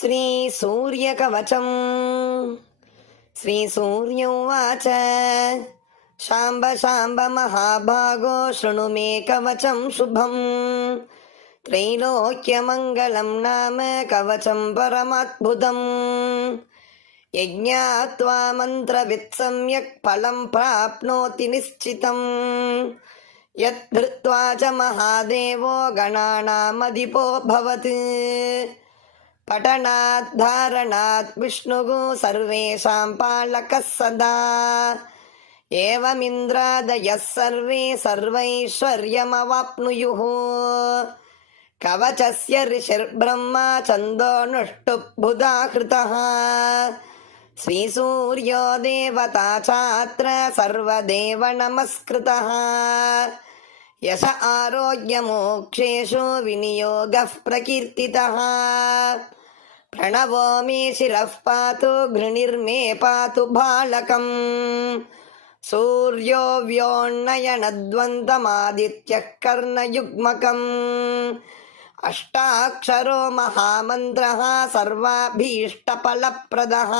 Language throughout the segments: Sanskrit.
श्रीसूर्यकवचम्। श्रीसूर्य उवाच शाम्ब शाम्ब महाभागो शृणु मे कवचं शुभम्। त्रैलोक्यमङ्गलं नाम कवचं परमाद्भुतम्। यज्ञात्वा मन्त्रवित् सम्यक् फलं प्राप्नोति निश्चितम्। यद्धृत्वा च महादेवो गणानामधिपो भवति। पठनात् धारणात् विष्णुः सर्वेषां पालकः सदा। एवमिन्द्रादयः सर्वे सर्वैश्वर्यमवाप्नुयुः। कवचस्य ऋषिर्ब्रह्मा छन्दोनुष्टुप् श्रीसूर्यो देवता चात्र सर्वदेव नमस्कृतः। यश आरोग्यमोक्षेषु विनियोगः प्रकीर्तितः। प्रणवो मे शिरः पातु घृणिर्मे पातु बालकम्। सूर्यो व्योन्नयनद्वन्द्वमादित्यः कर्णयुग्मकम्। अष्टाक्षरो महामन्त्रः सर्वाभीष्टफलप्रदः।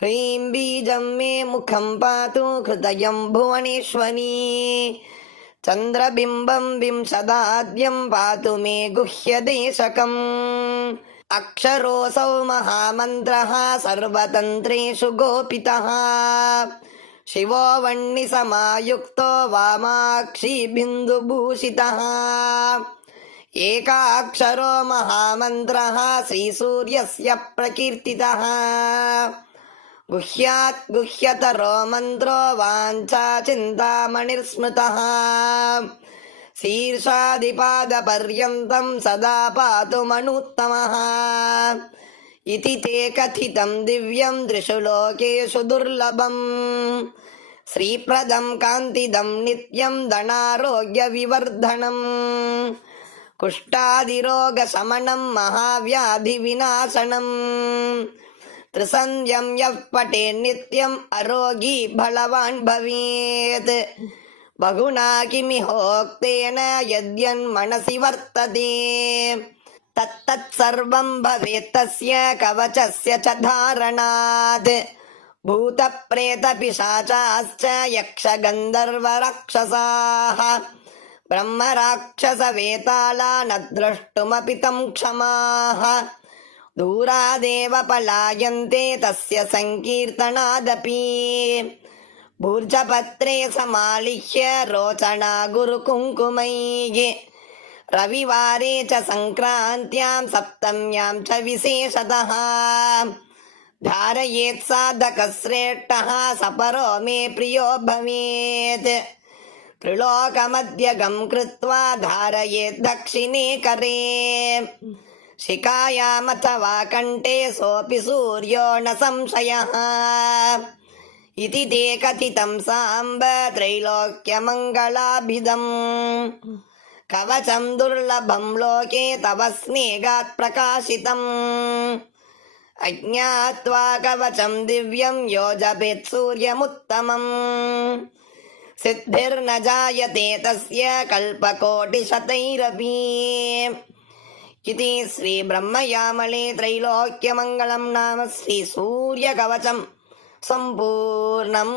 ह्रीं बीजं मे मुखं पातु हृदयं भुवनेश्वरी। चन्द्रबिम्बं विंशदाद्यं पातु मे गुह्यदेशकम्। अक्षरोऽसौ महामन्त्रः सर्वतन्त्रेषु गोपितः। शिवो वह्निसमायुक्तो वामाक्षी बिन्दुभूषितः। एकाक्षरो महामन्त्रः श्रीसूर्यस्य प्रकीर्तितः। गुह्यात् गुह्यतरो मन्त्रो वाञ्छाचिन्तामणिर्स्मृतः। शीर्षादिपादपर्यन्तं सदा पातु मनुत्तमः। इति ते कथितं दिव्यं त्रिषु लोकेषु दुर्लभम्। श्रीप्रदं कान्तिदं नित्यं धनारोग्यविवर्धनम्। कुष्ठादिरोगशमनं महाव्याधिविनाशनम्। त्रिसन्ध्यं यः पठेन्नित्यम् अरोगी बलवान् भवेत्। बहुना किमिहोक्तेन यद्यन्मनसि वर्तते तत्तत्सर्वं भवेत् तस्य कवचस्य च धारणात्। भूतप्रेतपिशाचाश्च यक्षगन्धर्वराक्षसाः ब्रह्मराक्षसवेताला न द्रष्टुमपि तं क्षमाः। दूरादेव पलायन्ते तस्य संकीर्तनादपि। भूर्जपत्रे समालिह्य रोचना गुरुकुङ्कुमैः। रविवारे च सङ्क्रान्त्यां सप्तम्यां च विशेषतः। धारयेत् साधकश्रेष्ठः सपरो मे प्रियो भवेत्। त्रिलोकमध्यगं कृत्वा धारयेत् दक्षिणे करे। शिखायामथवा कण्ठे सोऽपि सूर्यो न संशयः। इति ते कथितं साम्ब त्रैलोक्यमङ्गलाभिदम्। कवचं दुर्लभं लोके तव स्नेहात् प्रकाशितम्। अज्ञात्वा कवचं दिव्यं यो जपेत् सूर्यमुत्तमम्। सिद्धिर्न जायते तस्य कल्पकोटिशतैरपि। इति श्रीब्रह्मयामले त्रैलोक्यमङ्गलं नाम श्रीसूर्यकवचं सम्पूर्णम्।